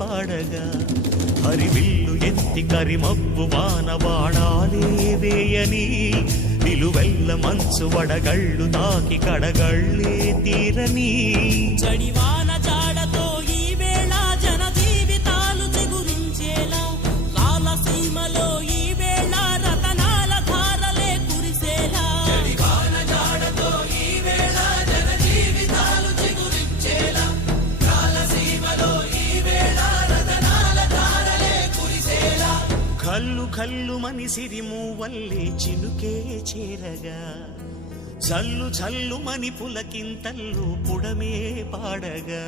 పాడగా హరివిల్లు ఎత్తి కరిమబ్బు వానవాడాలే వేయని నిలువెల్ల మంచు వడగళ్ళు తాకి కడగళ్ళే తీరని చడివాన జాడతో ఈ వేళ జన జీవితాలు చిగురించేలా రాలసీమలో ఈ వేళ రతనాల ధారలే కురిసేలా చడివాన జాడతో ఈ వేళ జన జీవితాలు చిగురించేలా రాలసీమలో ఈ వేళ రతనాల ధారలే కురిసేలా కల్లు కల్లు మని సిరిమూవల్లే చినుకే చేరగా జల్లు జల్లు మని పులకింతల్లు పుడమే పాడగా